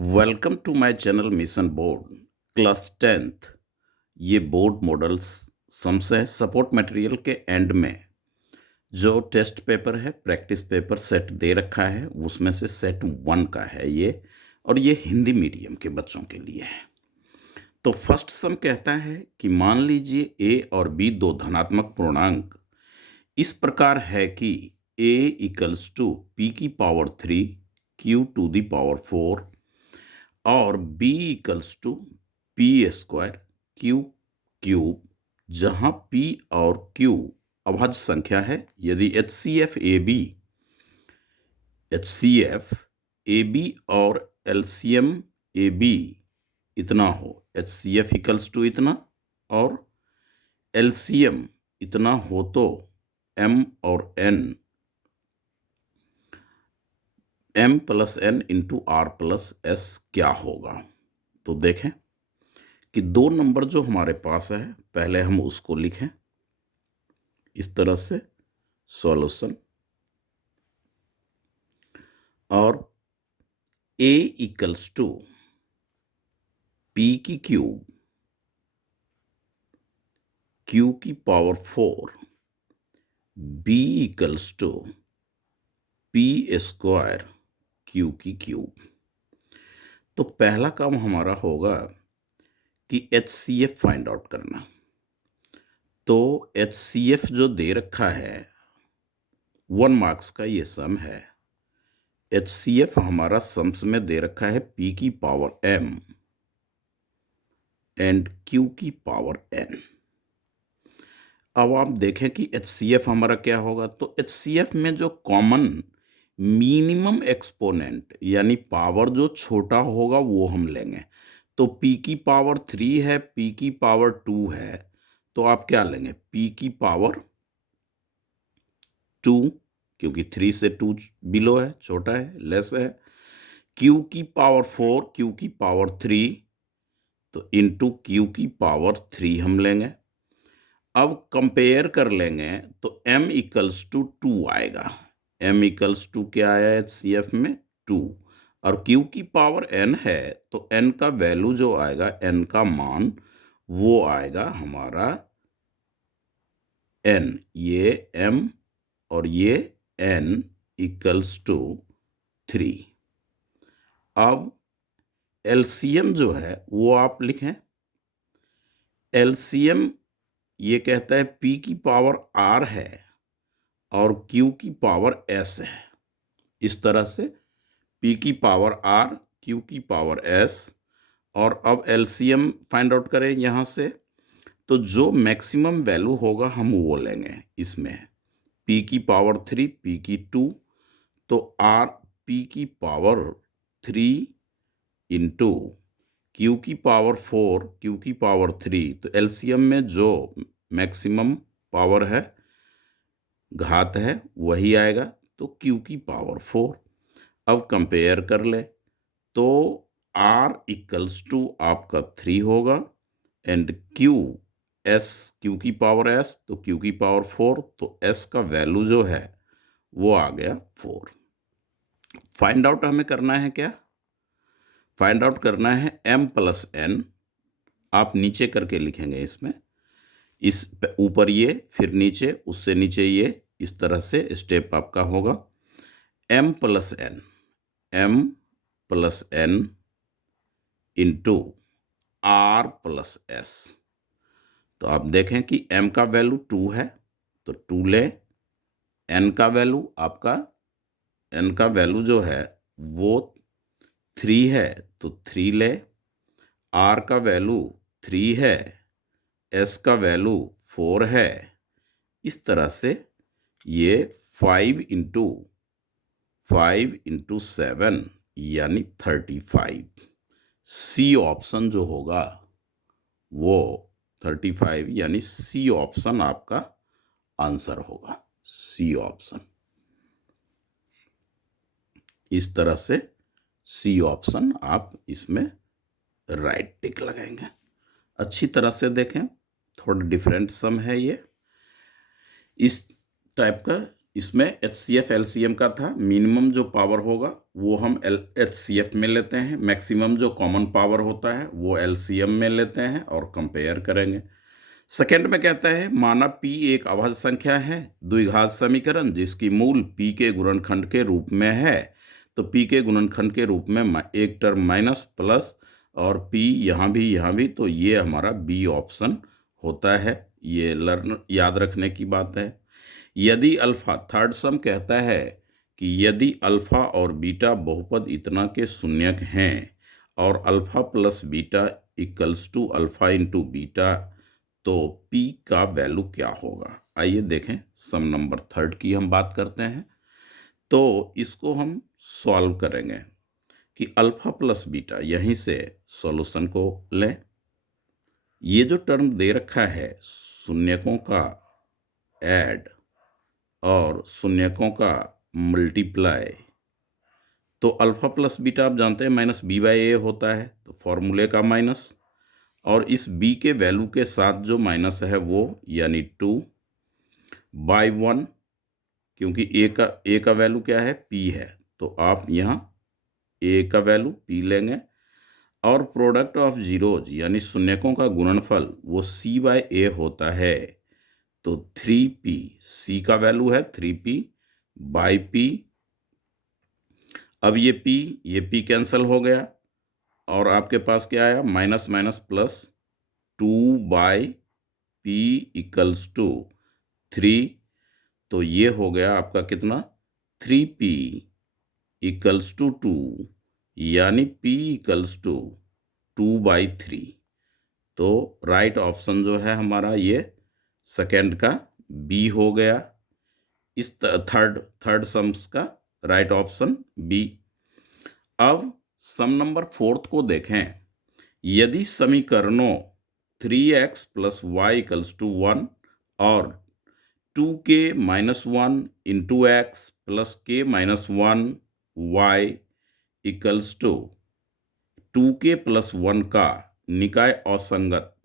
Welcome to my channel mission board class 10th। ये board models समसे support material के end में जो टेस्ट पेपर है, प्रैक्टिस पेपर सेट दे रखा है, उसमें से सेट 1 का है ये, और ये हिंदी मीडियम के बच्चों के लिए है। तो फर्स्ट सम कहता है कि मान लीजिए ए और बी दो धनात्मक पूर्णांक इस प्रकार है कि a इक्वल्स टू पी की power 3 Q to the power 4 और b equals to P square Q cube, जहां p और q अभाज्य संख्या है। यदि HCF और LCM AB इतना हो, HCF इक्वल्स टू इतना और LCM इतना हो, तो m और n m plus n into r plus s क्या होगा। तो देखें कि दो नंबर जो हमारे पास है, पहले हम उसको लिखें इस तरह से सॉल्यूशन, और a इक्वल्स टू पी की क्यूब q की power 4 b equals to P square q की क्यूब। तो पहला काम हमारा होगा कि HCF फाइंड आउट करना। तो HCF जो दे रखा है 1 मार्क्स का ये सम है। HCF हमारा सम्स में दे रखा है p की पावर m एंड q की पावर n। अब आप देखें कि HCF हमारा क्या होगा। तो HCF में जो कॉमन मिनिमम एक्सपोनेंट यानी पावर जो छोटा होगा वो हम लेंगे। तो p की पावर 3 है, p की पावर 2 है, तो आप क्या लेंगे, p की पावर 2, क्योंकि 3 से 2 बिलो है, छोटा है, लेस है। q की पावर 4, q की पावर 3, तो इंटू q की पावर 3 हम लेंगे। अब कंपेयर कर लेंगे तो m इक्वल्स टू 2 आएगा। m इक्वल्स टू क्या आया HCF में 2, और q की पावर n है, तो n का वैल्यू जो आएगा, n का मान वो आएगा हमारा n, ये m और ये n इक्वल्स टू 3। अब LCM जो है वो आप लिखें। LCM ये कहता है p की पावर r है और q की पावर s है। इस तरह से p की पावर r, q की पावर s, और अब LCM फाइंड आउट करें यहाँ से। तो जो मैक्सिमम वैल्यू होगा हम वो लेंगे इसमें, p की पावर 3, p की 2, तो r p की पावर 3 इंटू q की पावर 4, q की पावर 3, तो LCM में जो मैक्सिमम पावर है, घात है, वही आएगा, तो q की पावर 4। अब कंपेयर कर ले तो r इक्वल्स टू आपका 3 होगा एंड q की पावर s, तो q की पावर 4, तो s का वैल्यू जो है वो आ गया 4। फाइंड आउट हमें करना है क्या, फाइंड आउट करना है m प्लस n। आप नीचे करके लिखेंगे इसमें, इस ऊपर ये, फिर नीचे, उससे नीचे ये, इस तरह से स्टेप आपका होगा। m plus n into r plus s। तो आप देखें कि m का वैल्यू 2 है, तो 2 ले। n का वैल्यू आपका, n का वैल्यू जो है वो 3 है, तो 3 ले। r का वैल्यू 3 है, s का वैल्यू 4 है। इस तरह से ये 5 इंटू 7 यानी 35। सी ऑप्शन जो होगा वो 35 यानी सी ऑप्शन आपका आंसर होगा, सी ऑप्शन। इस तरह से सी ऑप्शन आप इसमें राइट टिक लगाएंगे। अच्छी तरह से देखें, थोड़ा डिफरेंट सम है ये। इस टाइप का इसमें HCF LCM का था, मिनिमम जो पावर होगा वो हम HCF में लेते हैं, मैक्सिमम जो कॉमन पावर होता है वो LCM में लेते हैं और कंपेयर करेंगे। सेकेंड में कहता है माना P एक अभाज्य संख्या है, द्विघात समीकरण जिसकी मूल P के गुणनखंड के रूप में है। तो P के गुणनखंड के रूप में एक टर्म माइनस प्लस और P यहाँ भी, तो ये हमारा B ऑप्शन होता है। ये याद रखने की बात है। यदि अल्फा, थर्ड सम कहता है कि यदि अल्फा और बीटा बहुपद इतना के शून्यक हैं और alpha plus beta equals to alpha into beta, तो P का वैल्यू क्या होगा। आइए देखें, सम नंबर थर्ड की हम बात करते हैं। तो इसको हम सॉल्व करेंगे कि अल्फा प्लस बीटा, यहीं से सॉल्यूशन को लें। ये जो टर्म दे रखा है शून्यकों का ऐड और शून्यकों का मल्टीप्लाई, तो अल्फा प्लस बीटा आप जानते हैं माइनस B/A होता है, तो फॉर्मूले का माइनस और इस B के वैल्यू के साथ जो माइनस है वो यानी 2/1, क्योंकि A का वैल्यू क्या है, P है, तो आप यहाँ A का वैल्यू P लेंगे और प्रोडक्ट ऑफ जीरोज यानी शून्यकों का गुणनफल वो C/A होता है। तो 3P, C का वैल्यू है 3P/P। अब ये P कैंसिल हो गया और आपके पास क्या आया, minus minus plus 2/P equals to 3। तो ये हो गया आपका कितना, 3P इक्वल्स टू 2, यानी P इक्वल्स टू 2/3। तो राइट ऑप्शन जो है हमारा ये सेकेंड का B हो गया। इस थर्ड सम्स का राइट ऑप्शन B। अब सम नंबर फोर्थ को देखें। यदि समीकरणों 3x + y = 1 और 2k - 1 × x + k - 1 y = 2k + 1 का निकाय असंगत,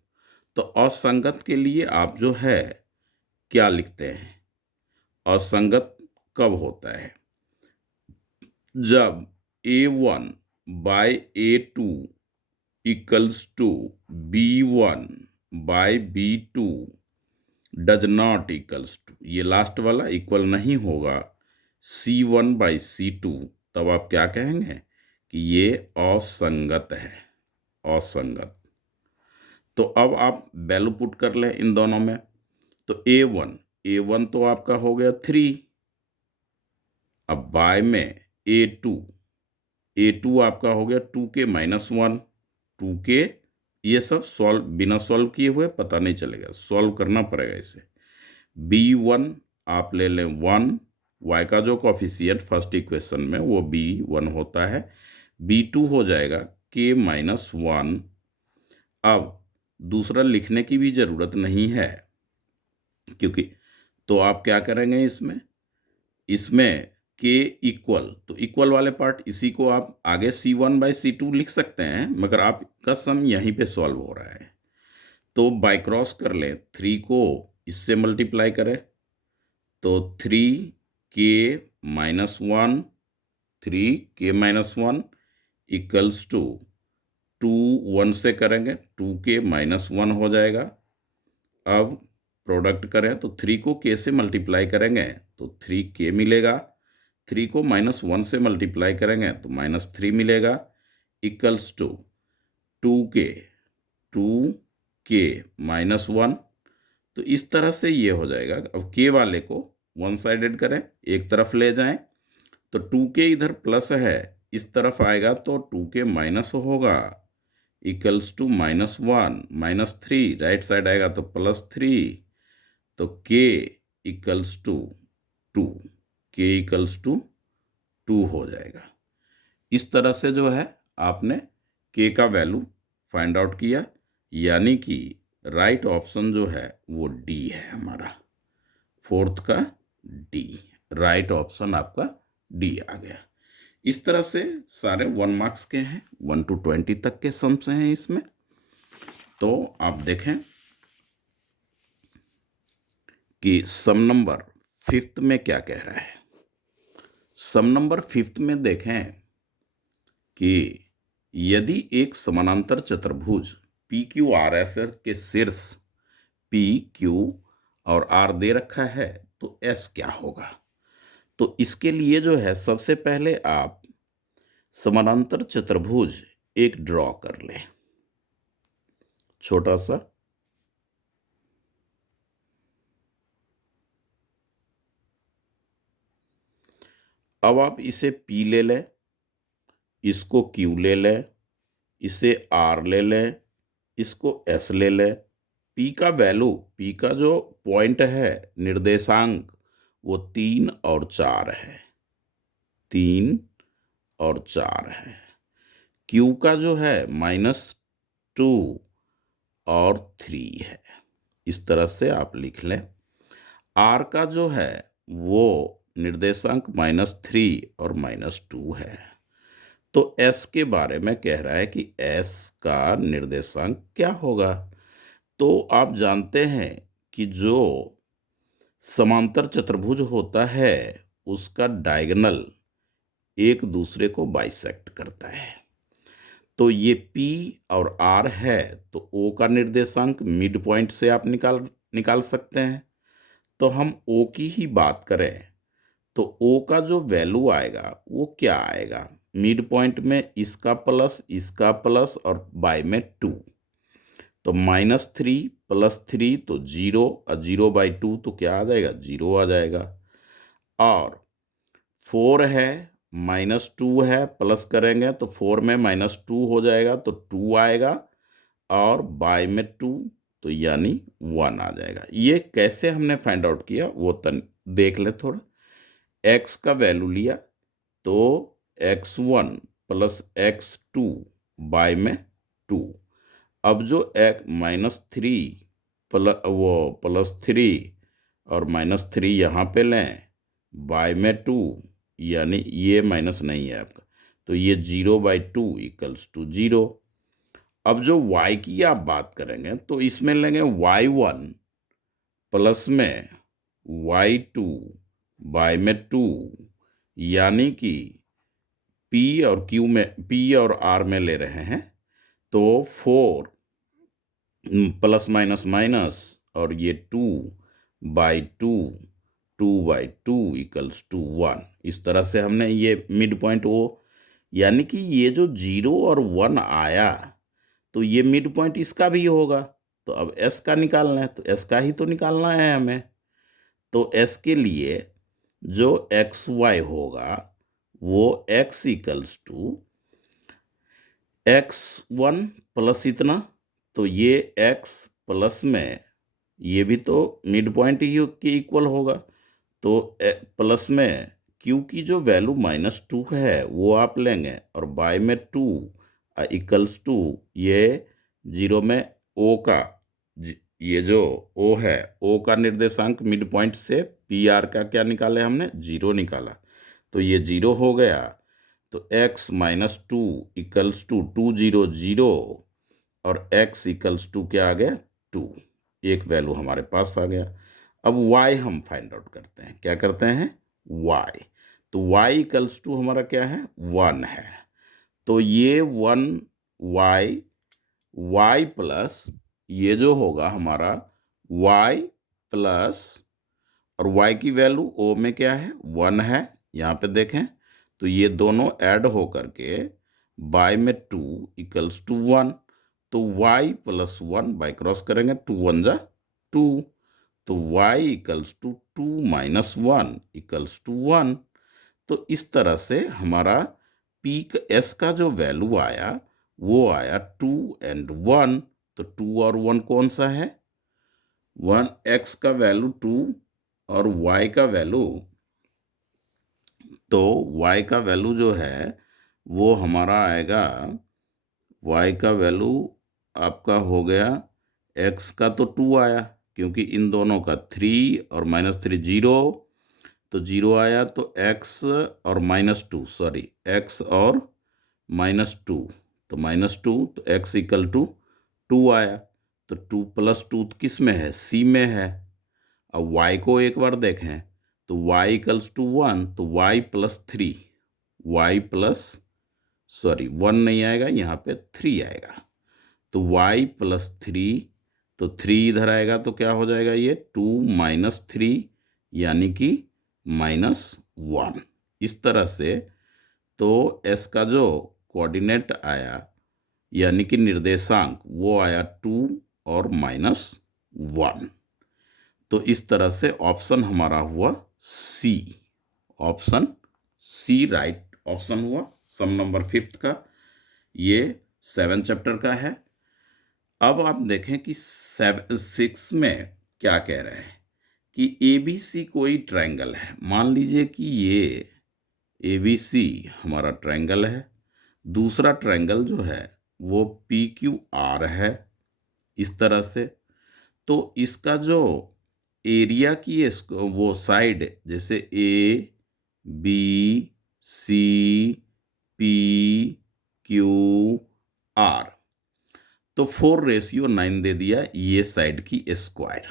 तो असंगत के लिए आप जो है क्या लिखते हैं, असंगत कब होता है, जब A1/A2 = B1/B2 does not equals to, ये लास्ट वाला इक्वल नहीं होगा C1/C2, तब आप क्या कहेंगे कि ये असंगत है, असंगत। तो अब आप वैल्यू पुट कर लें इन दोनों में। तो A1 तो आपका हो गया 3, अब बाय में A2 आपका हो गया 2k - 1, 2k, ये सब सॉल्व, बिना सॉल्व किए हुए पता नहीं चलेगा, सॉल्व करना पड़ेगा इसे। B1 आप ले लें 1, y का जो कोफिशिएंट फर्स्ट इक्वेशन में वो B1 होता है। B2 हो जाएगा k - 1। अब दूसरा लिखने की भी ज़रूरत नहीं है, क्योंकि तो आप क्या करेंगे इसमें k इक्वल, तो इक्वल वाले पार्ट इसी को आप आगे C1/C2 लिख सकते हैं, मगर आपका सम यहीं पे सॉल्व हो रहा है। तो बाय क्रॉस कर लें, 3 को इससे मल्टीप्लाई करें, तो 3k - 1, 3k - 1 इक्वल्स टू 2, 1 से करेंगे 2k - 1 हो जाएगा। अब प्रोडक्ट करें तो 3 को k से मल्टीप्लाई करेंगे तो 3k मिलेगा, 3 को -1 से मल्टीप्लाई करेंगे तो -3 मिलेगा, इक्वल्स टू 2k -1। तो इस तरह से ये हो जाएगा। अब k वाले को वन साइडेड करें, एक तरफ ले जाएं, तो 2k इधर प्लस है, इस तरफ आएगा तो 2k माइनस होगा, इक्वल्स टू -1 -3, राइट साइड आएगा तो +3, तो k equals to 2, k equals to 2 हो जाएगा। इस तरह से जो है आपने k का वैल्यू फाइंड आउट किया, यानी कि राइट ऑप्शन जो है वो D है हमारा, फोर्थ का D, राइट ऑप्शन आपका D आ गया। इस तरह से सारे 1 मार्क्स के हैं, 1 to 20 तक के सम्स हैं इसमें। तो आप देखें कि सम नंबर फिफ्थ में क्या कह रहा है। सम नंबर फिफ्थ में देखें कि यदि एक समानांतर चतुर्भुज पी क्यू आर एस के शीर्ष पी क्यू और आर दे रखा है तो एस क्या होगा। तो इसके लिए जो है सबसे पहले आप समानांतर चतुर्भुज एक ड्रॉ कर लें, छोटा सा। अब आप इसे P ले लें, इसको Q ले लें, इसे R ले लें, इसको S ले लें। P का वैल्यू, P का जो पॉइंट है, निर्देशांक, वो 3 और 4 है, 3 और 4 है। Q का जो है -2 और 3 है। इस तरह से आप लिख लें। R का जो है वो निर्देशांक -3 और -2 है। तो S के बारे में कह रहा है कि S का निर्देशांक क्या होगा। तो आप जानते हैं कि जो समांतर चतुर्भुज होता है उसका डायगोनल एक दूसरे को बाइसेक्ट करता है। तो ये P और R है, तो O का निर्देशांक मिड पॉइंट से आप निकाल सकते हैं। तो हम O की ही बात करें तो O का जो वैल्यू आएगा वो क्या आएगा, मिड पॉइंट में इसका प्लस और बाय में 2। तो -3 + 3 तो 0 और 0/2 तो क्या आ जाएगा, 0 आ जाएगा। और 4 है, -2 है, प्लस करेंगे तो 4 में -2 हो जाएगा तो 2 आएगा, और बाय में 2 तो यानी 1 आ जाएगा। ये कैसे हमने फाइंड आउट किया वो देख ले थोड़ा। x का वैल्यू लिया तो x1 + x2 बाय में 2। अब जो -3 +3 और -3 यहाँ पे लें, बाय में 2, यानी ये माइनस नहीं है आपका, तो ये 0/2 = 0। अब जो y की आप बात करेंगे तो इसमें लेंगे y1 प्लस में y2 बाय में 2, यानी कि P और R में ले रहे हैं तो 4 प्लस माइनस माइनस और ये 2/2, 2/2 = 1। इस तरह से हमने ये मिड पॉइंट वो, यानी कि ये जो 0 और 1 आया तो ये मिड पॉइंट इसका भी होगा। तो अब S का निकालना है तो S का ही तो निकालना है हमें। तो S के लिए जो XY होगा वो x = x1 प्लस इतना, तो ये x प्लस में ये भी तो मिड पॉइंट ही के इक्वल होगा। तो प्लस में q की जो वैल्यू -2 है वो आप लेंगे, और बाय में 2 = ये 0 में O का ये जो O है, O का निर्देशांक मिड पॉइंट से PR का क्या निकाले हमने, 0 निकाला, तो ये 0 हो गया। तो x - 2 = 2 0 0 और x = क्या आ गया, 2। एक वैल्यू हमारे पास आ गया। अब y हम फाइंड आउट करते हैं, क्या करते हैं, y। तो y = हमारा क्या है, 1 है। तो ये 1y प्लस ये जो होगा हमारा y प्लस, और y की वैल्यू O में क्या है, 1 है, यहाँ पे देखें। तो ये दोनों ऐड हो करके बाय में 2 = 1। तो y + 1 बाय क्रॉस करेंगे, 2 1 जा 2। तो y = 2 - 1 = 1। तो इस तरह से हमारा S का जो वैल्यू आया वो आया 2 और 1। तो 2 और 1 कौन सा है, 1, x का वैल्यू 2 और y का वैल्यू, तो y का वैल्यू जो है वो हमारा आएगा, y का वैल्यू आपका हो गया, x का तो 2 आया क्योंकि इन दोनों का 3 और -3 0, तो 0 आया। तो x और -2, सॉरी, x और -2, तो -2, तो x = 2 आया। तो 2 + 2 किस में है, C में है। अब y को एक बार देखें तो y इक्वल्स टू 1, तो y plus 3, y plus, sorry 1 नहीं आएगा, यहाँ पे 3 आएगा, तो y प्लस 3, तो 3 इधर आएगा तो क्या हो जाएगा ये 2 माइनस 3, यानी कि -1। इस तरह से तो s का जो कोऑर्डिनेट आया यानी कि निर्देशांक वो आया 2 और -1। तो इस तरह से ऑप्शन हमारा हुआ सी, ऑप्शन सी राइट ऑप्शन हुआ सम नंबर 5 का। ये 7 चैप्टर का है। अब आप देखें कि 6 में क्या कह रहे हैं कि ABC कोई ट्रायंगल है। मान लीजिए कि ये ABC हमारा ट्रायंगल है, दूसरा ट्रायंगल जो है वो PQR है, इस तरह से। तो इसका जो एरिया की वो साइड, जैसे ABCPQR, तो 4:9 दे दिया ये साइड की स्क्वायर।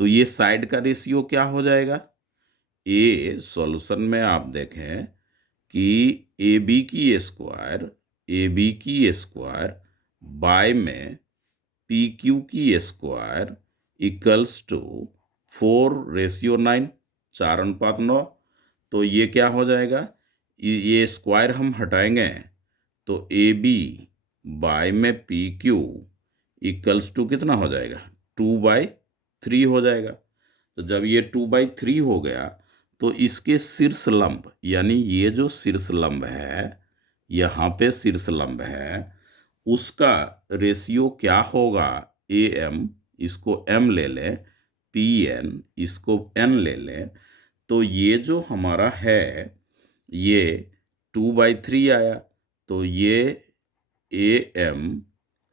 तो ये साइड का रेशियो क्या हो जाएगा? ए सॉल्यूशन में आप देखें कि AB की स्क्वायर बाय में PQ की स्क्वायर इक्वल्स टू 4:9, 4:9। तो ये क्या हो जाएगा? ये स्क्वायर हम हटाएंगे तो AB बाय में PQ इक्वल्स टू कितना हो जाएगा? 2/3 हो जाएगा। तो जब ये 2/3 हो गया तो इसके शीर्ष लंब, यानी ये जो शीर्ष लंब है, यहाँ पे शीर्ष लंब है, उसका रेशियो क्या होगा? AM, इसको M ले लें, PN, इसको N ले लें, तो ये जो हमारा है ये 2/3 आया। तो ये AM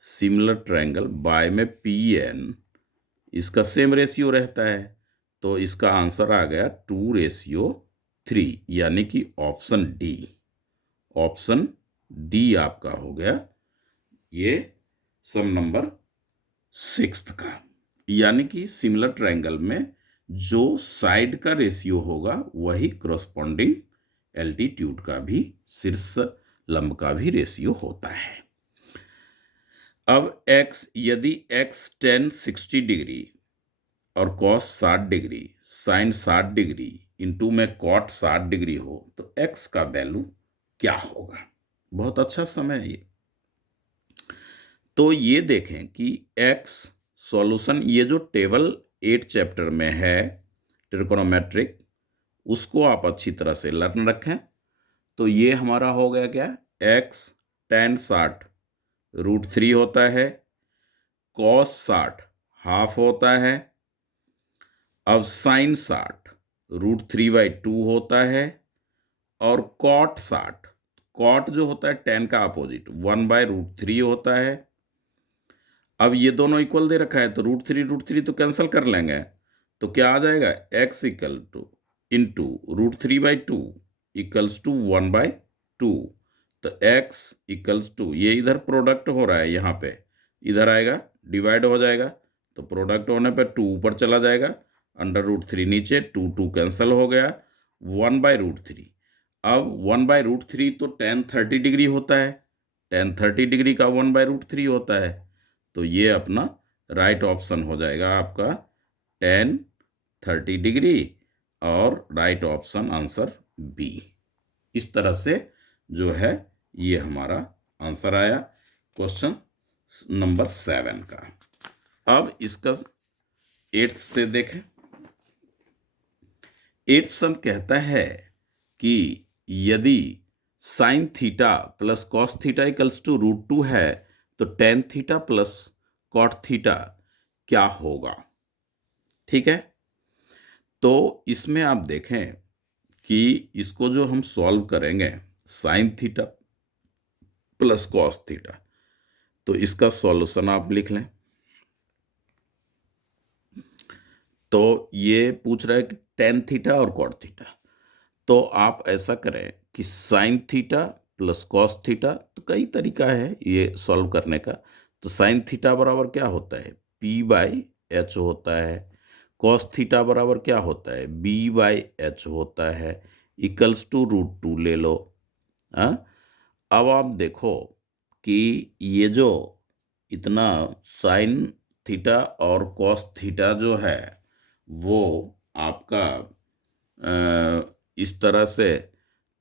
सिमिलर ट्रायंगल बाय में PN, इसका सेम रेशियो रहता है, तो इसका आंसर आ गया 2:3, यानी कि ऑप्शन डी, ऑप्शन डी आपका हो गया ये सम नंबर 6 का। यानी कि सिमिलर ट्रायंगल में जो साइड का रेशियो होगा वही करस्पॉन्डिंग एल्टीट्यूड का भी, शीर्ष लंब का भी रेशियो होता है। अब x, यदि x tan 60 डिग्री और cos 60 degree, sin 60 degree into में cot 60 डिग्री हो तो x का वैल्यू क्या होगा? बहुत अच्छा समय है ये। तो ये देखें कि x सॉल्यूशन, ये जो टेबल 8 चैप्टर में है ट्रिकोनोमेट्रिक, उसको आप अच्छी तरह से लर्न रखें। तो ये हमारा हो गया क्या? x tan 60 √3 होता है, cos 60 हाफ होता है, अब sin 60 √3/2 होता है, और cot 60, cot जो होता है tan का अपोजिट 1/√3 होता है। अब ये दोनों इक्वल दे रखा है तो √3 तो कैंसिल कर लेंगे, तो क्या आ जाएगा? x equal to into √3/2 equals to 1/2। तो x इक्वल्स टू, ये इधर प्रोडक्ट हो रहा है, यहाँ पे इधर आएगा डिवाइड हो जाएगा, तो प्रोडक्ट होने पे 2 ऊपर चला जाएगा, अंडर √3 नीचे, 2 कैंसिल हो गया, 1/√3। अब 1/√3 तो tan 30 डिग्री होता है, tan 30 डिग्री का 1/√3 होता है, तो ये अपना राइट ऑप्शन हो जाएगा आपका tan 30 डिग्री, और राइट ऑप्शन आंसर बी। इस तरह से जो है ये हमारा आंसर आया क्वेश्चन नंबर 7 का। अब इसका 8th से देखें। 8th सम कहता है कि यदि sine theta plus cos theta equals to √2 है तो tan theta plus cot theta क्या होगा? ठीक है, तो इसमें आप देखें कि इसको जो हम सॉल्व करेंगे, sign theta plus cos theta, तो इसका सॉल्यूशन आप लिख लें। तो ये पूछ रहा है कि tan थीटा और कॉट थीटा, तो आप ऐसा करें कि sign theta plus cos theta, तो कई तरीका है ये सॉल्व करने का। तो साइन थीटा बराबर क्या होता है? P/H होता है, कॉस थीटा बराबर क्या होता है, B/H होता है, इक्वल्स टू √2 ले लो। हाँ, अब आप देखो कि ये जो इतना साइन थीटा और कॉस थीटा जो है वो आपका इस तरह से,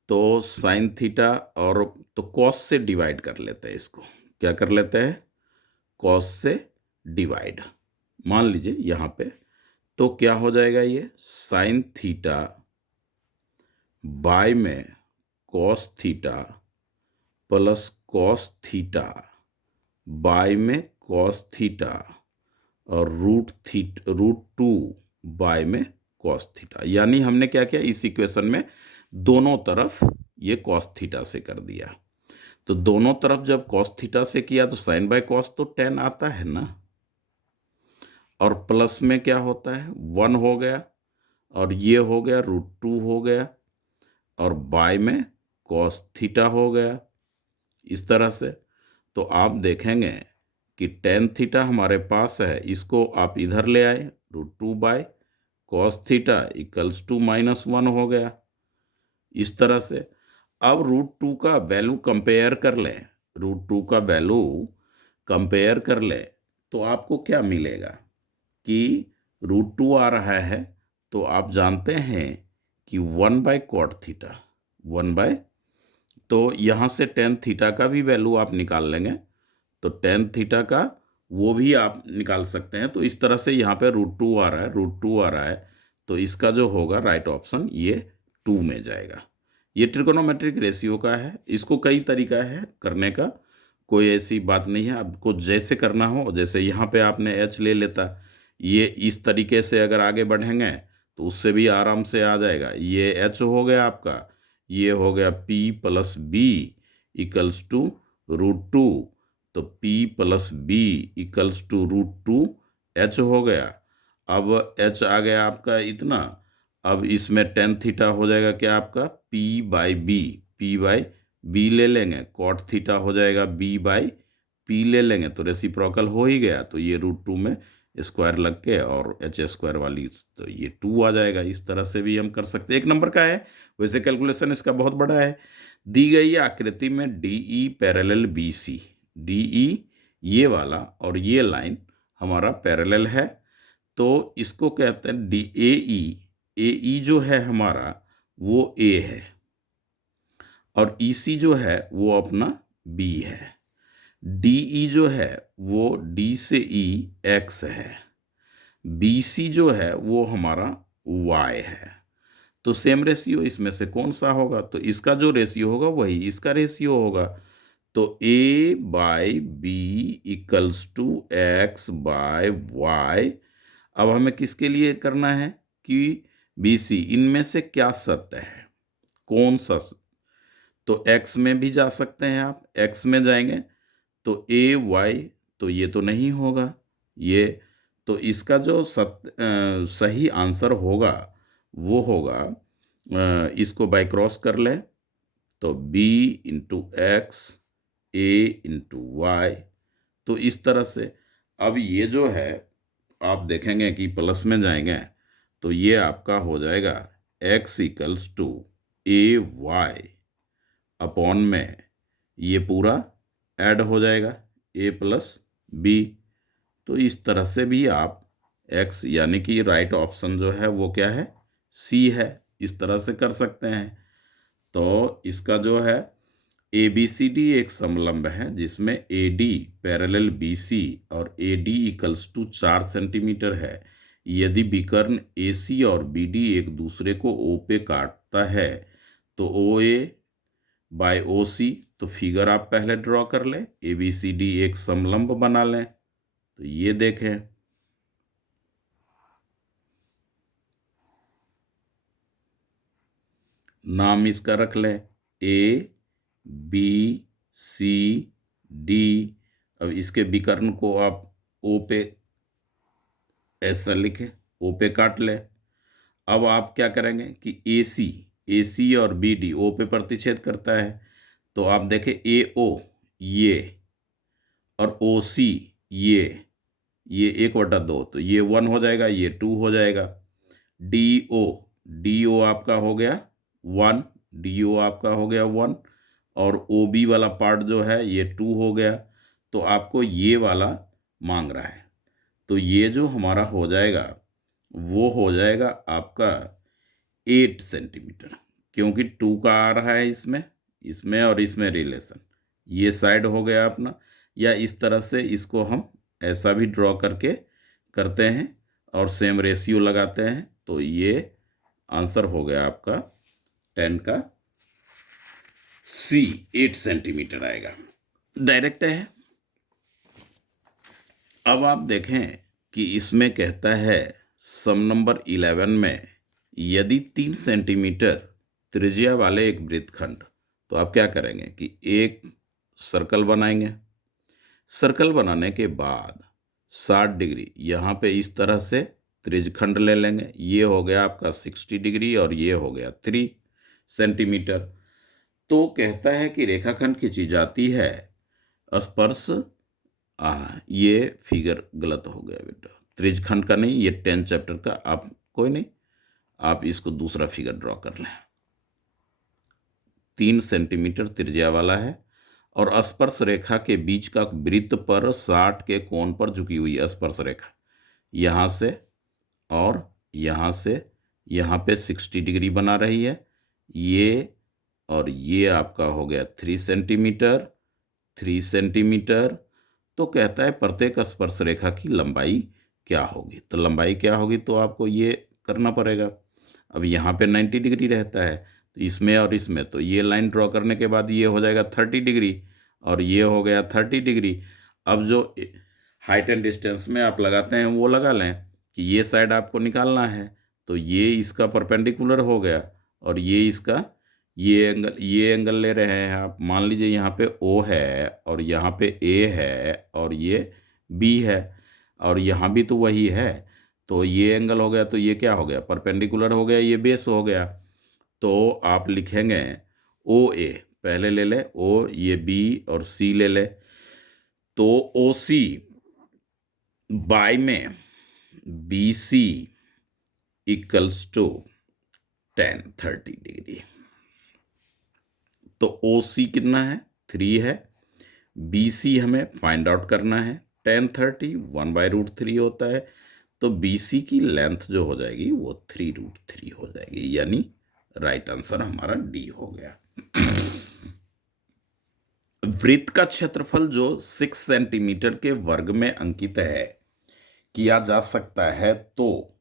तो साइन थीटा और तो कॉस से डिवाइड कर लेते हैं, इसको क्या कर लेते हैं, कॉस से डिवाइड। मान लीजिए यहाँ पे तो क्या हो जाएगा, ये साइन थीटा बाय में cos theta plus cos theta by में कॉस थीटा और √2 बाय में कॉस थीटा। यानी हमने क्या किया, इस इक्वेशन में दोनों तरफ ये कॉस थीटा से कर दिया। तो दोनों तरफ जब कॉस थीटा से किया तो साइन बाय कॉस तो 10 आता है ना, और प्लस में क्या होता है 1 हो गया, और ये हो गया √2 हो गया, और बाय में कॉस थीटा हो गया। इस तरह से तो आप देखेंगे कि टेन थीटा हमारे पास है, इसको आप इधर ले आए, √2 by cos theta equals to -1 हो गया। इस तरह से अब √2 का वैल्यू कंपेयर कर लें, √2 का वैल्यू कंपेयर कर लें तो आपको क्या मिलेगा कि √2 आ रहा है, तो आप जानते हैं कि 1/cot थीटा 1 तो यहाँ से टेन थीटा का भी वैल्यू आप निकाल लेंगे, तो टेन थीटा का वो भी आप निकाल सकते हैं। तो इस तरह से यहाँ पे √2 आ रहा है, √2 आ रहा है, तो इसका जो होगा राइट ऑप्शन ये 2 में जाएगा। ये ट्रिगोनोमेट्रिक रेशियो का है, इसको कई तरीका है करने का, कोई ऐसी बात नहीं है। आपको जैसे करना हो, जैसे यहाँ पे आपने H ले लेता, ये इस तरीके से अगर आगे बढ़ेंगे तो उससे भी आराम से आ जाएगा। ये H हो गया आपका, ये हो गया P + B इक्वल्स टू √2, तो P + B equals to √2 H हो गया। अब H आ गया आपका इतना, अब इसमें टेन थीटा हो जाएगा क्या आपका P/B, P/B ले लेंगे, कॉट थीटा हो जाएगा B/P ले लेंगे, तो रेसिप्रोकल हो ही गया, तो ये √2 में स्क्वायर लग के और H² वाली तो ये 2 आ जाएगा। इस तरह से भी हम कर सकते हैं। 1 नंबर का है, वैसे कैलकुलेशन इसका बहुत बड़ा है। दी गई आकृति में DE पैरेलल BC, DE ये वाला और ये लाइन हमारा पैरेलल है, तो इसको कहते हैं AE जो है हमारा वो A है, और EC जो है वो अपना B है, DE जो है वो D से E X है, BC जो है वो हमारा Y है। तो सेम रेशियो इसमें से कौन सा होगा, तो इसका जो रेशियो होगा वही इसका रेशियो होगा। तो A/B इक्वल्स टू X/Y। अब हमें किसके लिए करना है कि BC, इनमें से क्या सत्य है, कौन सा तो X में भी जा सकते हैं आप, X में जाएंगे तो AY, तो ये तो नहीं होगा ये, तो इसका जो सही आंसर होगा वो होगा, इसको बाय क्रॉस कर लें तो B × X A × Y। तो इस तरह से अब ये जो है आप देखेंगे कि प्लस में जाएंगे तो ये आपका हो जाएगा X equals to AY upon में ये पूरा ऐड हो जाएगा A + B। तो इस तरह से भी आप X यानी कि राइट ऑप्शन जो है वो क्या है, C है, इस तरह से कर सकते हैं। तो इसका जो है ABCD एक समलंब है जिसमें AD पैरेलल BC और AD इक्वल्स टू 4 सेंटीमीटर है। यदि विकर्ण AC और BD एक दूसरे को O पे काटता है तो OA/OC, तो फिगर आप पहले ड्रॉ कर लें, ABCD एक समलंब बना लें। तो ये देखें, नाम इसका रख लें ABCD। अब इसके विकर्ण को आप O पे ऐसा लिखें, O पे काट लें। अब आप क्या करेंगे कि AC और BD O पे प्रतिच्छेद करता है, तो आप देखें AO ये और OC ये 1/2, तो ये 1 हो जाएगा, ये 2 हो जाएगा। डी ओ आपका हो गया 1, डी ओ आपका हो गया 1, और ओ बी वाला पार्ट जो है ये 2 हो गया। तो आपको ये वाला मांग रहा है, तो ये जो हमारा हो जाएगा वो हो जाएगा आपका 8 सेंटीमीटर, क्योंकि 2 का आ रहा है इसमें इसमें और इसमें रिलेशन। ये साइड हो गया अपना, या इस तरह से इसको हम ऐसा भी ड्रॉ करके करते हैं और सेम रेशियो लगाते हैं, तो ये आंसर हो गया आपका 10 का सी, 8 सेंटीमीटर आएगा। डायरेक्ट है। अब आप देखें कि इसमें कहता है सम नंबर 11 में, यदि 3 सेंटीमीटर त्रिज्या वाले एक वृत्तखंड, तो आप क्या करेंगे कि एक सर्कल बनाएंगे। सर्कल बनाने के बाद 60 डिग्री यहाँ पे इस तरह से त्रिज्यखंड ले लेंगे। ये हो गया आपका 60 डिग्री और ये हो गया 3 सेंटीमीटर। तो कहता है कि रेखाखंड खींची जाती है स्पर्श, ये फिगर गलत हो गया बेटा, त्रिज्यखंड का नहीं, ये 10 चैप्टर का। आप कोई नहीं, आप इसको दूसरा फिगर ड्रॉ कर लें। 3 सेंटीमीटर त्रिज्या वाला है और स्पर्श रेखा के बीच का वृत्त पर 60 के कोण पर झुकी हुई स्पर्श रेखा, यहाँ से और यहाँ से यहाँ पे 60 डिग्री बना रही है। ये और ये आपका हो गया 3 सेंटीमीटर, 3 सेंटीमीटर। तो कहता है प्रत्येक स्पर्श रेखा की लंबाई क्या होगी। तो लंबाई क्या होगी, तो आपको ये करना पड़ेगा। अब यहाँ पे 90 डिग्री रहता है, तो इसमें और इसमें, तो ये लाइन ड्रॉ करने के बाद ये हो जाएगा 30 डिग्री और ये हो गया 30 डिग्री। अब जो हाइट एंड डिस्टेंस में आप लगाते हैं वो लगा लें कि ये साइड आपको निकालना है, तो ये इसका परपेंडिकुलर हो गया और ये इसका ये एंगल ले रहे हैं आप। मान लीजिए यहाँ पे O है और यहाँ पे A है और ये B है और यहाँ भी तो वही है, तो ये एंगल हो गया, तो ये क्या हो गया, परपेंडिकुलर हो गया, ये बेस हो गया। तो आप लिखेंगे OA, पहले ले लें O, ये B और C ले लें, तो OC बाय में BC इक्वल्स टू 10-30 डिग्री। तो OC कितना है, 3 है। BC हमें फाइंड आउट करना है, 10-30 1/√3 होता है। तो BC की लेंथ जो हो जाएगी वो 3√3 हो जाएगी, यानी राइट आंसर हमारा D हो गया। वृत्त का क्षेत्रफल जो 6 सेंटीमीटर के वर्ग में अंकित है किया जा सकता है, तो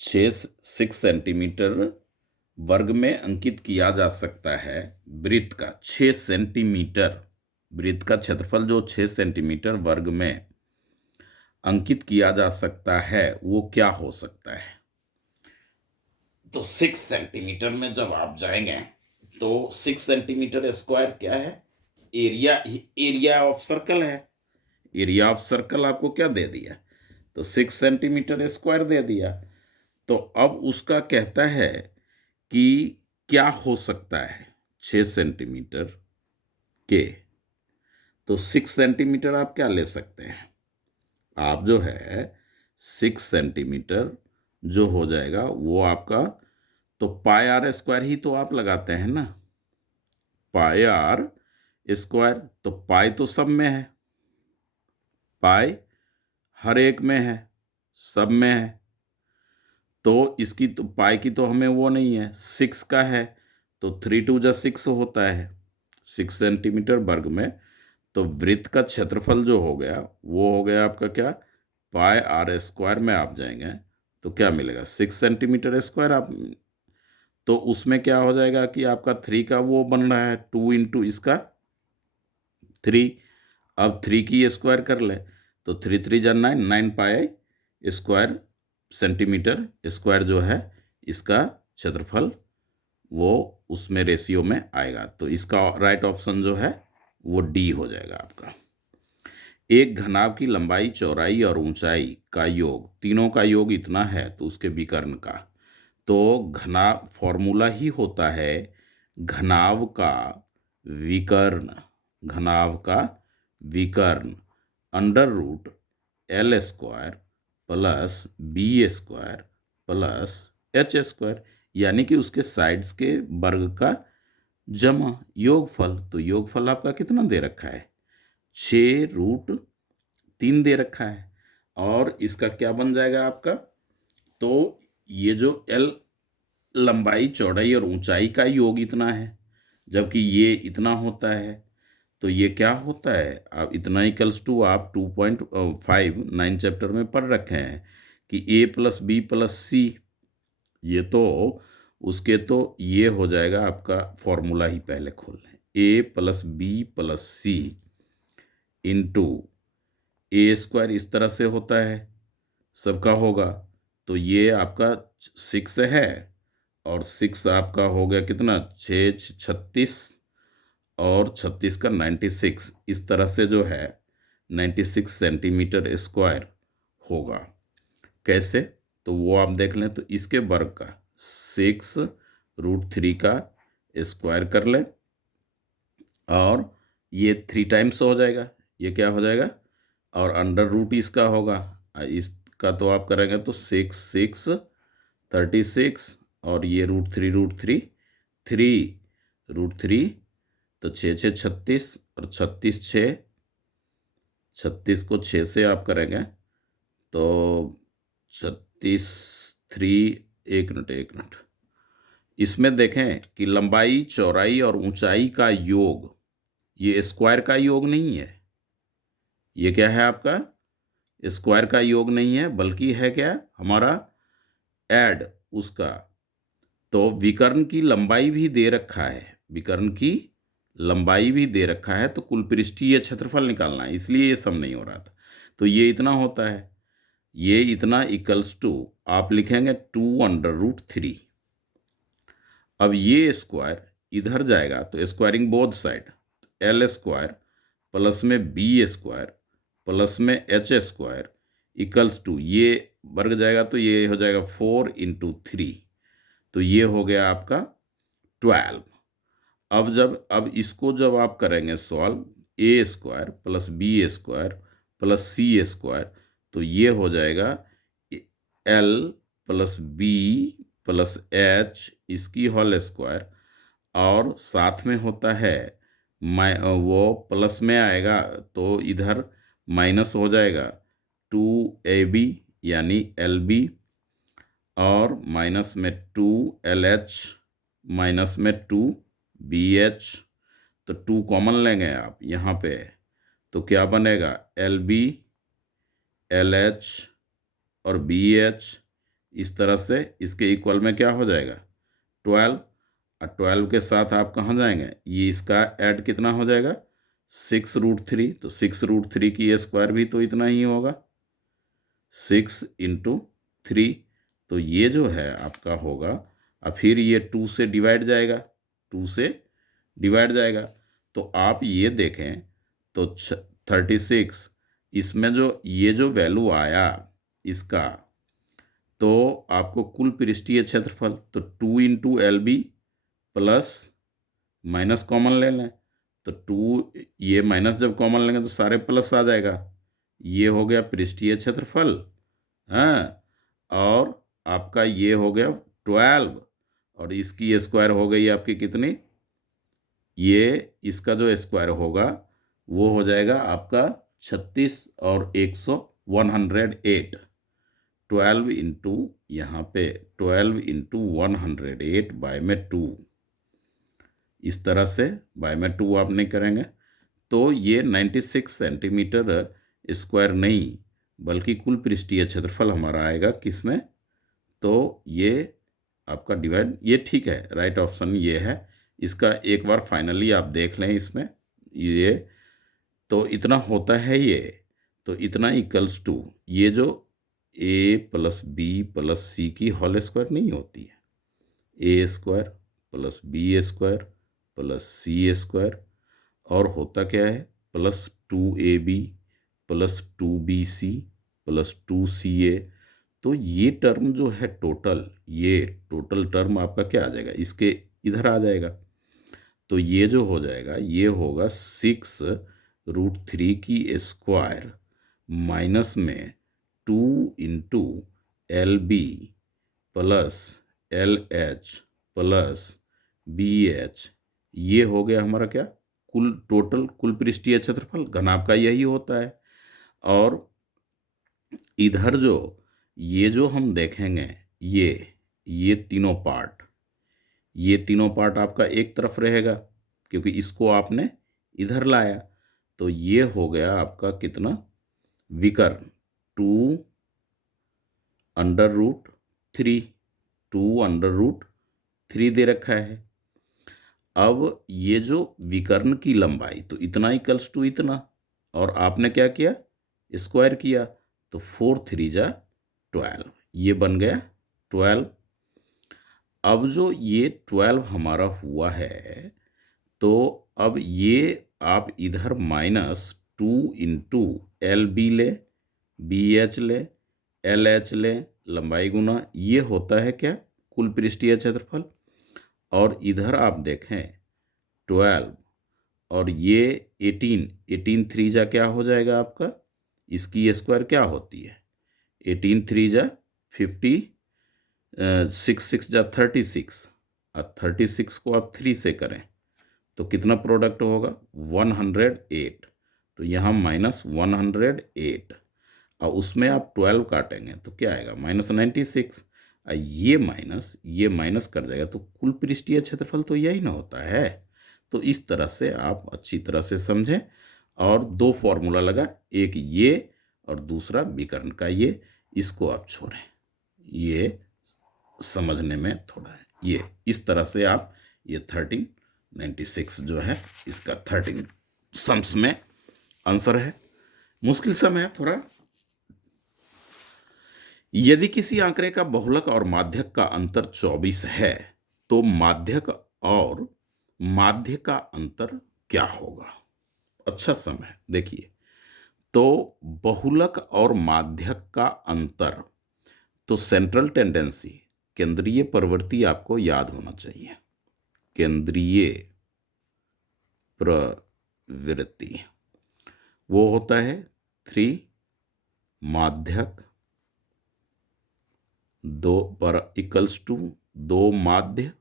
6 सेंटीमीटर वर्ग में अंकित किया जा सकता है वृत्त का 6 सेंटीमीटर, वृत्त का क्षेत्रफल जो 6 सेंटीमीटर वर्ग में अंकित किया जा सकता है वो क्या हो सकता है। तो 6 सेंटीमीटर में जब आप जाएंगे तो 6 सेंटीमीटर स्क्वायर क्या है, एरिया ऑफ सर्कल है। एरिया ऑफ सर्कल आपको क्या दे दिया, तो 6 सेंटीमीटर स्क्वायर दे दिया। तो अब उसका कहता है कि क्या हो सकता है 6 सेंटीमीटर के, तो 6 सेंटीमीटर आप क्या ले सकते हैं, आप जो है 6 सेंटीमीटर जो हो जाएगा वो आपका, तो पाई आर स्क्वायर ही तो आप लगाते हैं ना, पाई आर स्क्वायर। तो पाई तो सब में है, पाई हर एक में है, सब में है, तो इसकी तो पाई की तो हमें वो नहीं है, 6 का है, तो 3×2=6 होता है 6 सेंटीमीटर वर्ग में। तो वृत्त का क्षेत्रफल जो हो गया वो हो गया आपका क्या, पाई आर स्क्वायर में आप जाएंगे तो क्या मिलेगा 6 सेंटीमीटर स्क्वायर। आप तो उसमें क्या हो जाएगा कि आपका 3 का वो बन रहा है 2 इंटू इसका 3। अब 3 की स्क्वायर कर ले तो 3×3=9, 9 पाई स्क्वायर सेंटीमीटर स्क्वायर जो है इसका क्षेत्रफल वो उसमें रेशियो में आएगा। तो इसका राइट ऑप्शन जो है वो डी हो जाएगा आपका। एक घनाभ की लंबाई, चौड़ाई और ऊंचाई का योग, तीनों का योग इतना है तो उसके विकर्ण का, तो घनाभ फॉर्मूला ही होता है घनाभ का विकर्ण, घनाभ का विकर्ण under root L square plus B square plus H square, यानी कि उसके साइड्स के वर्ग का जमा योगफल। तो योगफल आपका कितना दे रखा है? 6√3 दे रखा है। और इसका क्या बन जाएगा आपका? तो ये जो एल लंबाई चौड़ाई और ऊंचाई का योग इतना है, जबकि ये इतना होता है, तो ये क्या होता है? आप इतना इक्वल्स टू आप 2.5 9 चैप्टर में पढ़ रखे हैं कि ए प्लस बी प्लस सी, ये तो उसके तो ये हो जाएगा आपका फॉर्मूला ही पहले खोल लें, ए प्लस बी प्लस सी इंटू ए स्क्वायर, इस तरह से होता है, सबका होगा। तो ये आपका 6 है, और 6 आपका हो गया कितना? 6×36, और 36 का 96, इस तरह से जो है 96 सेंटीमीटर स्क्वायर होगा। कैसे? तो वो आप देख लें। तो इसके वर्ग का 6√3 का स्क्वायर कर लें, और ये 3 टाइम्स हो जाएगा, ये क्या हो जाएगा? और अंडर रूट इसका होगा, इसका तो आप करेंगे तो 6×6 = 36, और ये √3 3√3, तो 6×6 = 36, और 36 को 6 से आप करेंगे तो 36×3, एक मिनट, इसमें देखें कि लंबाई चौड़ाई और ऊंचाई का योग, ये स्क्वायर का योग नहीं है, ये क्या है आपका? स्क्वायर का योग नहीं है, बल्कि है क्या हमारा? ऐड उसका। तो विकर्ण की लंबाई भी दे रखा है, विकर्ण की लंबाई भी दे रखा है, तो कुल पृष्ठीय क्षेत्रफल निकालना है, इसलिए ये सम नहीं हो रहा था। तो ये इतना होता है, ये इतना इक्वल्स टू आप लिखेंगे 2√3। अब ये स्क्वायर इधर जाएगा तो squaring both side, L square plus में बी स्क्वायर प्लस में एच स्क्वायर इक्वल्स टू, ये वर्ग जाएगा तो ये हो जाएगा 4×3, तो ये हो गया आपका 12। अब इसको जब आप करेंगे solve, A square plus B square plus C square, तो ये हो जाएगा L plus B plus H, इसकी होल स्क्वायर, और साथ में होता है वो प्लस में आएगा तो इधर माइनस हो जाएगा 2ab यानी LB, और माइनस में 2LH, माइनस में 2BH, तो 2 कॉमन लेंगे आप यहाँ पे, तो क्या बनेगा? LB LH और BH, इस तरह से इसके इक्वल में क्या हो जाएगा? 12, और 12 के साथ आप कहाँ जाएंगे? ये इसका ऐड कितना हो जाएगा? 6√3, तो 6√3 की स्क्वायर भी तो इतना ही होगा, 6×3, तो ये जो है आपका होगा। और फिर ये 2 से डिवाइड जाएगा, 2 से डिवाइड जाएगा, तो आप ये देखें तो 36, इसमें जो ये जो वैल्यू आया इसका, तो आपको कुल पृष्ठीय क्षेत्रफल, तो 2×LB प्लस माइनस कॉमन ले लें, तो 2, ये माइनस जब कॉमन लेंगे तो सारे प्लस आ जाएगा, ये हो गया पृष्ठीय क्षेत्रफल, हाँ, और आपका ये हो गया 12, और इसकी स्क्वायर हो गई आपकी कितनी? ये इसका जो स्क्वायर होगा वो हो जाएगा आपका 36 और 108, 12 इंटू यहाँ पे 12×108 बाय में 2, इस तरह से बाय में 2 आप नहीं करेंगे तो ये 96 सेंटीमीटर स्क्वायर नहीं, बल्कि कुल पृष्ठीय क्षेत्रफल हमारा आएगा किसमें? तो ये आपका डिवाइड, ये ठीक है, राइट ऑप्शन ये है। इसका एक बार फाइनली आप देख लें, इसमें ये तो इतना होता है, ये तो इतना इक्वल्स टू ये जो a plus B plus C की होल स्क्वायर नहीं होती है, A square plus B square plus C square, और होता क्या है? Plus 2ab plus 2bc plus 2ca, तो ये टर्म जो है टोटल, ये टोटल टर्म आपका क्या आ जाएगा? इसके इधर आ जाएगा, तो ये जो हो जाएगा ये होगा 6√3 की स्क्वायर माइनस में 2 into L B plus L H plus B H, ये हो गया हमारा क्या, कुल टोटल कुल पृष्ठीय क्षेत्रफल। घनाभ का यही होता है। और इधर जो ये जो हम देखेंगे, ये तीनों पार्ट आपका एक तरफ रहेगा, क्योंकि इसको आपने इधर लाया। तो ये हो गया आपका कितना, विकर्ण 2 अंडर रूट 3, 2 अंडर रूट 3 दे रखा है। अब ये जो विकर्ण की लंबाई, तो इतना इक्वल्स टू इतना, और आपने क्या किया, स्क्वायर किया, तो 4 3 जा 12, ये बन गया 12। अब जो ये 12 हमारा हुआ है, तो अब ये आप इधर -2 इंटू एल बी ले, बी एच ले, एल एच ले, लंबाई गुना, ये होता है क्या, कुल पृष्ठीय क्षेत्रफल। और इधर आप देखें 12 और ये 18 3 जा क्या हो जाएगा आपका, इसकी स्क्वायर क्या होती है, 18 3 जा 50, 6 6 जा 36, और 36 को आप 3 से करें तो कितना प्रोडक्ट होगा, 108। तो यहाँ -108, और उसमें आप 12 काटेंगे तो क्या आएगा, -96। ये माइनस कर जाएगा, तो कुल पृष्ठीय क्षेत्रफल तो यही ना होता है। तो इस तरह से आप अच्छी तरह से समझें। और दो फॉर्मूला लगा, एक ये और दूसरा विकर्ण का ये, इसको आप छोड़ें, ये समझने में थोड़ा है। ये इस तरह से आप ये 1396 जो है, इसका 13 सम्स में आंसर है। मुश्किल सम है थोड़ा। यदि किसी आंकड़े का बहुलक और माध्यक का अंतर 24 है, तो माध्यक और माध्य का अंतर क्या होगा। अच्छा सम है, देखिए। तो बहुलक और माध्यक का अंतर, तो सेंट्रल टेंडेंसी, केंद्रीय प्रवृत्ति आपको याद होना चाहिए। केंद्रीय प्रवृत्ति वो होता है 3 माध्यक 2 पर इक्वल्स टू 2 माध्य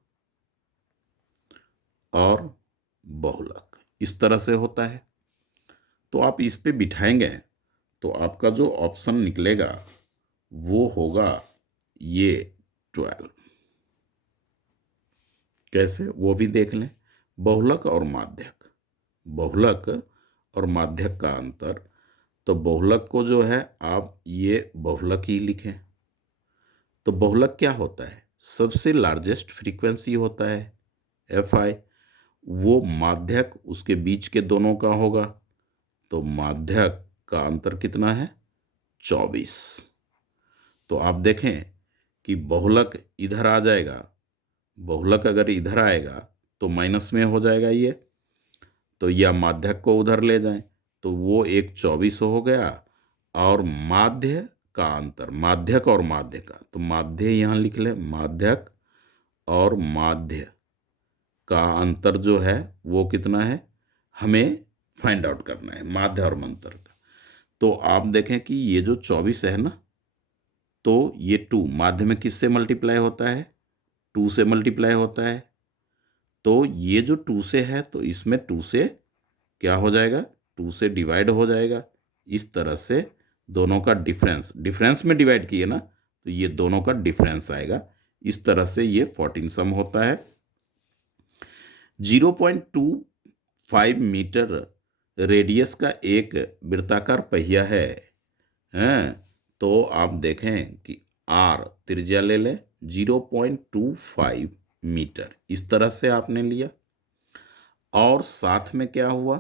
और बहुलक, इस तरह से होता है। तो आप इस पे बिठाएंगे तो आपका जो ऑप्शन निकलेगा वो होगा ये 12। कैसे, वो भी देख लें। बहुलक और माध्यक, बहुलक और माध्यक का अंतर, तो बहुलक को जो है आप ये बहुलक ही लिखें। तो बहुलक क्या होता है, सबसे लार्जेस्ट फ्रीक्वेंसी होता है FI। वो माध्यक उसके बीच के दोनों का होगा, तो माध्यक का अंतर कितना है, 24। तो आप देखें कि बहुलक इधर आ जाएगा, बहुलक अगर इधर आएगा तो माइनस में हो जाएगा ये, तो या माध्यक को उधर ले जाएं तो वो एक 24 हो गया। और माध्य का अंतर, माध्यक और माध्य का, तो माध्य यहाँ लिख ले, माध्यक और माध्य का अंतर जो है वो कितना है, हमें फाइंड आउट करना है, माध्य और मंतर का। तो आप देखें कि ये जो 24 है ना, तो ये 2 माध्य में किससे मल्टीप्लाई होता है, 2 से मल्टीप्लाई होता है। तो ये जो 2 से है, तो इसमें 2 से क्या हो जाएगा, 2 से डिवाइड हो जाएगा। इस तरह से दोनों का डिफरेंस, डिफरेंस में डिवाइड किए ना, तो ये दोनों का डिफरेंस आएगा। इस तरह से ये 14 सम होता है। 0.25 मीटर रेडियस का एक वृत्ताकार पहिया है, हैं। तो आप देखें कि R त्रिज्या ले लें 0.25 मीटर, इस तरह से आपने लिया। और साथ में क्या हुआ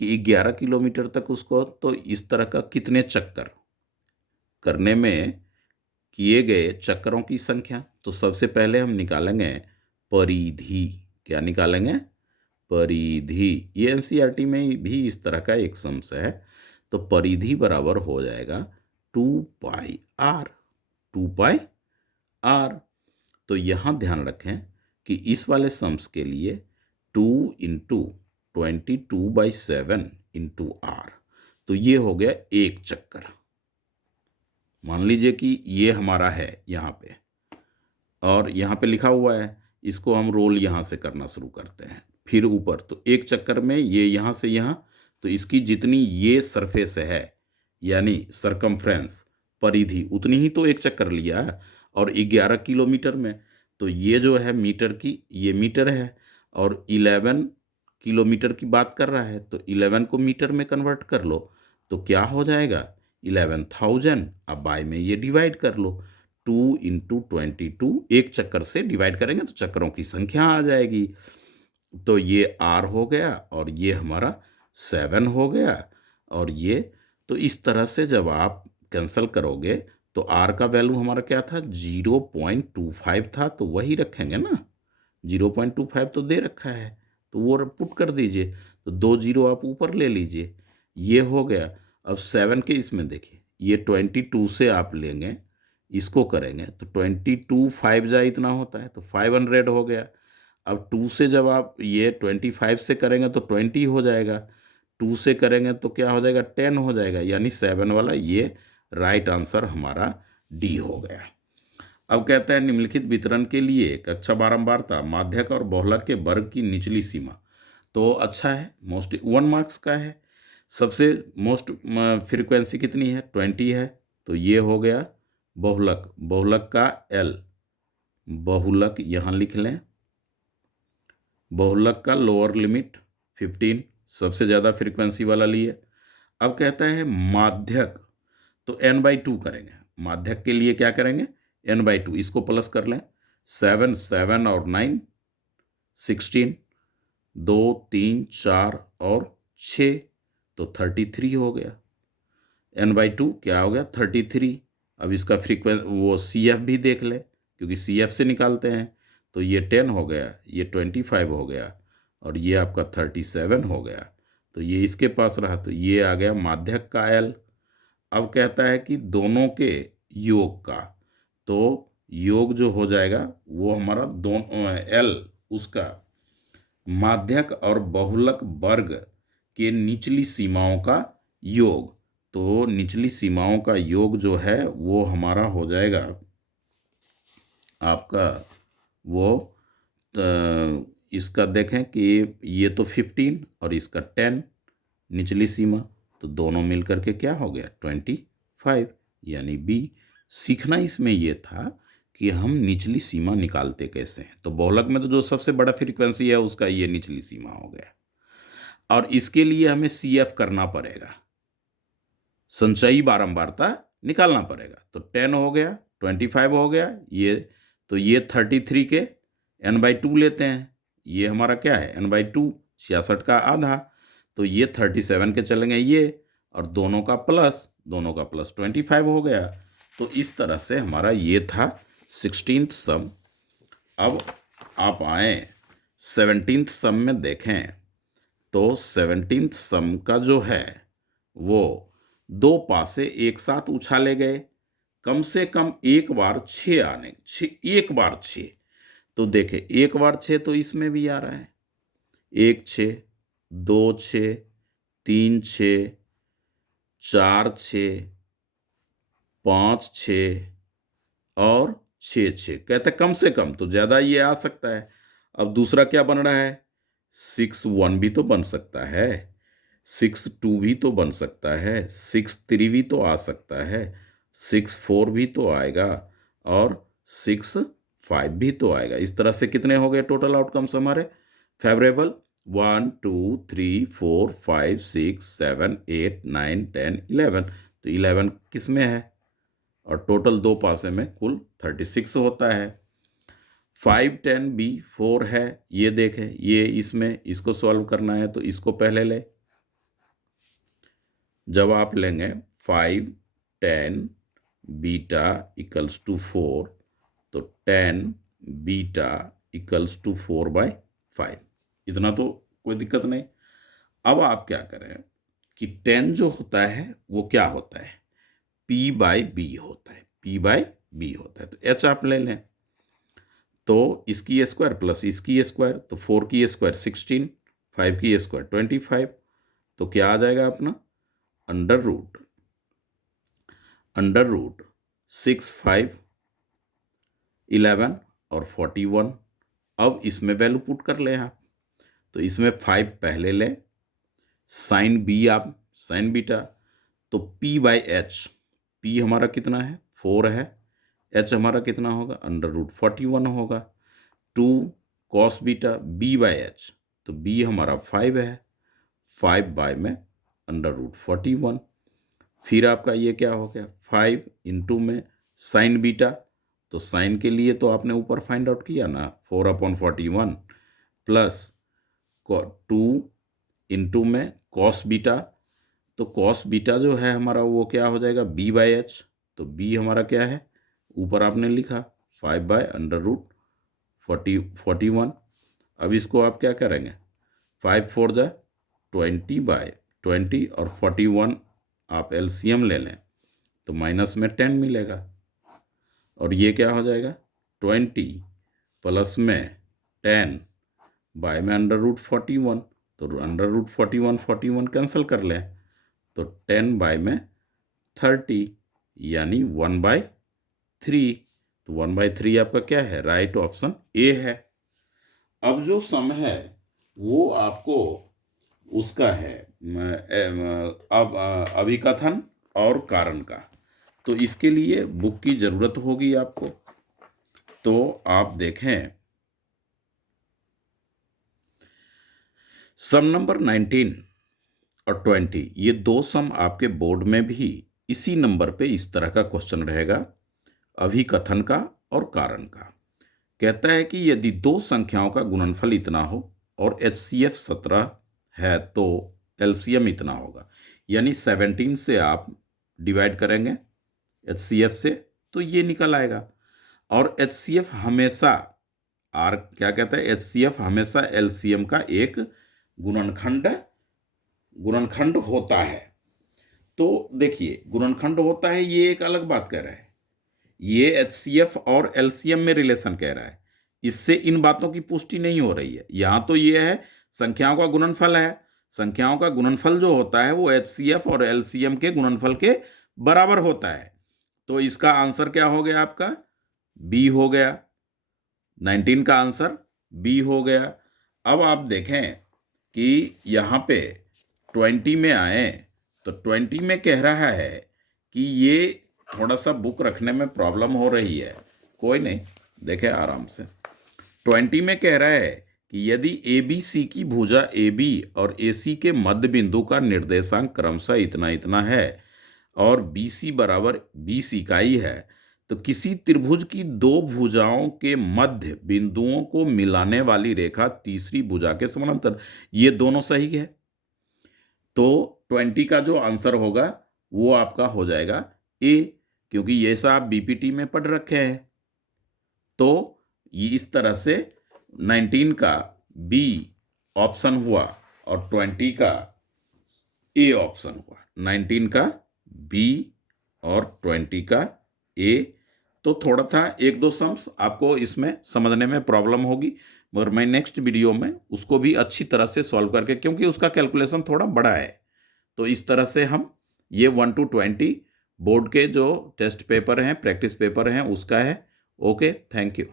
कि 11 किलोमीटर तक उसको, तो इस तरह का कितने चक्कर करने में किए गए चक्करों की संख्या। तो सबसे पहले हम निकालेंगे परिधि। क्या निकालेंगे, परिधि। ये NCERT में भी इस तरह का एक सम्स है। तो परिधि बराबर हो जाएगा 2πr, 2πr। तो यहाँ ध्यान रखें कि इस वाले सम्स के लिए 2 × 22/7 × R, तो ये हो गया एक चक्कर। मान लीजिए कि ये हमारा है यहाँ पे और यहाँ पे लिखा हुआ है, इसको हम रोल यहाँ से करना शुरू करते हैं, फिर ऊपर। तो एक चक्कर में ये यहाँ से यहाँ, तो इसकी जितनी ये सरफेस है यानी सरकमफ्रेंस, परिधि, उतनी ही तो एक चक्कर लिया है। और 11 किलोमीटर में, तो ये जो है मीटर की, ये मीटर है और 11 किलोमीटर की बात कर रहा है, तो 11 को मीटर में कन्वर्ट कर लो तो क्या हो जाएगा 11,000। अब बाय में ये डिवाइड कर लो, 2 इंटू 22, एक चक्कर से डिवाइड करेंगे तो चक्करों की संख्या आ जाएगी। तो ये R हो गया और ये हमारा 7 हो गया। और ये तो इस तरह से जब आप कैंसिल करोगे तो R का वैल्यू हमारा क्या था, 0.25 था, तो वही रखेंगे ना, 0.25 तो दे रखा है, तो वो पुट कर दीजिए, तो 2 जीरो आप ऊपर ले लीजिए, ये हो गया। अब 7 के इसमें देखिए, ये 22 से आप लेंगे, इसको करेंगे तो 22 5 जा इतना होता है, तो 500 हो गया। अब 2 से जब आप ये 25 से करेंगे तो 20 हो जाएगा, 2 से करेंगे तो क्या हो जाएगा 10 हो जाएगा, यानी 7 वाला ये राइट आंसर हमारा डी हो गया। अब कहता है निम्नलिखित वितरण के लिए कक्षा बारंबारता, माध्यक और बहुलक के वर्ग की निचली सीमा। तो अच्छा है, मोस्ट 1 मार्क्स का है। सबसे मोस्ट फ्रीक्वेंसी कितनी है, 20 है, तो ये हो गया बहुलक, बहुलक का L, बहुलक यहाँ लिख लें, बहुलक का लोअर लिमिट 15, सबसे ज़्यादा फ्रीक्वेंसी वाला लिए। अब कहता है माध्यक, तो n/2 करेंगे, माध्यक के लिए क्या करेंगे n/2, इसको प्लस कर लें, 7 7 और 9 16, 2 3 4 और 6, तो 33 हो गया। n/2 क्या हो गया 33। अब इसका वो CF भी देख ले, क्योंकि CF से निकालते हैं, तो ये 10 हो गया, ये 25 हो गया और ये आपका 37 हो गया, तो ये इसके पास रहा, तो ये आ गया माध्यक का L। अब कहता है कि दोनों के योग का, तो योग जो हो जाएगा वो हमारा दोनों L, उसका माध्यक और बहुलक वर्ग के निचली सीमाओं का योग, तो निचली सीमाओं का योग जो है वो हमारा हो जाएगा आपका वो, इसका देखें कि ये तो 15 और इसका 10 निचली सीमा, तो दोनों मिलकर के क्या हो गया 25, यानी बी। सीखना इसमें ये था कि हम निचली सीमा निकालते कैसे हैं। तो बहुलक में तो जो सबसे बड़ा फ्रीक्वेंसी है उसका ये निचली सीमा हो गया, और इसके लिए हमें CF करना पड़ेगा, संचयी बारंबारता निकालना पड़ेगा। तो 10 हो गया, 25 हो गया, ये तो ये 33 के n/2 लेते हैं, ये हमारा क्या है n/2, 66 का आधा, तो ये 37 के चलेंगे ये, और दोनों का प्लस 25 हो गया। तो इस तरह से हमारा ये था 16th सम। अब आप आए 17th सम में देखें, तो 17th सम का जो है वो दो पासे एक साथ उछाले गए, कम से कम एक बार 6 आने, एक बार 6, तो देखे एक बार 6 तो इसमें भी आ रहा है, 1 6 2 6 3 6 4 6 5 6 और 6 6, कहते कम से कम, तो ज़्यादा ये आ सकता है। अब दूसरा क्या बन रहा है, 6 1 भी तो बन सकता है, 6 2 भी तो बन सकता है, 6 3 भी तो आ सकता है, 6 4 भी तो आएगा और 6 5 भी तो आएगा। इस तरह से कितने हो गए टोटल आउटकम्स हमारे फेवरेबल, 1 2 3 4 5 6 7 8 9 10 11, तो 11 किस में है, और टोटल दो पासे में कुल 36 होता है। 5 10 B 4 है, ये देखें, ये इसमें इसको सॉल्व करना है तो इसको पहले ले, जब आप लेंगे 5 10 बीटा इक्वल्स टू 4, तो 10 बीटा इक्वल्स टू 4/5, इतना तो कोई दिक्कत नहीं। अब आप क्या करें कि 10 जो होता है वो क्या होता है, P/B होता है, P/B होता है, तो H आप ले लें, तो इसकी स्क्वायर प्लस इसकी स्क्वायर, तो 4 की स्क्वायर 16, 5 की स्क्वायर 25, तो क्या आ जाएगा अपना अंडर रूट 6, 5, 11 और 41। अब इसमें वैल्यू पुट कर लें आप, तो इसमें 5 पहले लें, साइन बीटा, तो p/h, p हमारा कितना है 4 है, h हमारा कितना होगा अंडर रूट 41 होगा, 2 cos बीटा b/h, तो b हमारा 5 है, 5 बाय में अंडर रूट 41। फिर आपका ये क्या हो गया 5 इंटू में साइन बीटा, तो साइन के लिए तो आपने ऊपर फाइंड आउट किया ना 4/41 प्लस 2 इंटू में कॉस बीटा, तो कॉस बीटा जो है हमारा वो क्या हो जाएगा b/h, तो b हमारा क्या है ऊपर आपने लिखा 5 बाय अंडर रूट 41। अब इसको आप क्या करेंगे 5 4 जा 20/20 और 41 आप एलसीएम ले लें तो माइनस में 10 मिलेगा, और ये क्या हो जाएगा 20 प्लस में 10 बाय में अंडर रूट 41, तो अंडर रूट 41 कैंसिल कर लें, तो 10 बाय में 30 यानी 1/3, तो 1/3 आपका क्या है राइट ऑप्शन ए है। अब जो सम है वो आपको उसका है अब अभिकथन और कारण का, तो इसके लिए बुक की जरूरत होगी आपको, तो आप देखें सम नंबर 19 और 20, ये दो सम आपके बोर्ड में भी इसी नंबर पे इस तरह का क्वेश्चन रहेगा, अभिकथन का और कारण का। कहता है कि यदि दो संख्याओं का गुणनफल इतना हो और HCF 17 है तो LCM इतना होगा, यानी 17 से आप डिवाइड करेंगे HCF से तो ये निकल आएगा, और HCF हमेशा क्या कहता है HCF हमेशा LCM का एक गुणनखंड होता है। तो देखिए गुणनखंड होता है ये एक अलग बात कह रहा है, ये HCF और LCM में रिलेशन कह रहा है, इससे इन बातों की पुष्टि नहीं हो रही है। यहां तो ये है संख्याओं का गुणनफल है, संख्याओं का गुणनफल जो होता है वो HCF और LCM के गुणनफल के बराबर होता है, तो इसका आंसर क्या हो गया आपका बी हो गया, 19 का आंसर बी हो गया। अब आप देखें कि यहाँ पे 20 में आए तो 20 में कह रहा है कि ये थोड़ा सा बुक रखने में प्रॉब्लम हो रही है, कोई नहीं देखें आराम से। 20 में कह रहा है कि यदि ABC की भुजा AB और AC के मध्य बिंदु का निर्देशांक क्रमशः इतना इतना है और BC बराबर 20 इकाई है, तो किसी त्रिभुज की दो भुजाओं के मध्य बिंदुओं को मिलाने वाली रेखा तीसरी भुजा के समानांतर, ये दोनों सही है, तो 20 का जो आंसर होगा वो आपका हो जाएगा ए, क्योंकि ये सब आप बीपीटी में पढ़ रखे हैं। तो ये इस तरह से 19 का बी ऑप्शन हुआ और 20 का ए ऑप्शन हुआ, 19 का बी और 20 का ए। तो थोड़ा था एक दो सम्स आपको इसमें समझने में प्रॉब्लम होगी, मगर मैं नेक्स्ट वीडियो में उसको भी अच्छी तरह से सॉल्व करके, क्योंकि उसका कैलकुलेशन थोड़ा बड़ा है, तो इस तरह से हम ये 1 to 20 बोर्ड के जो टेस्ट पेपर हैं प्रैक्टिस पेपर हैं उसका है। Okay, thank you.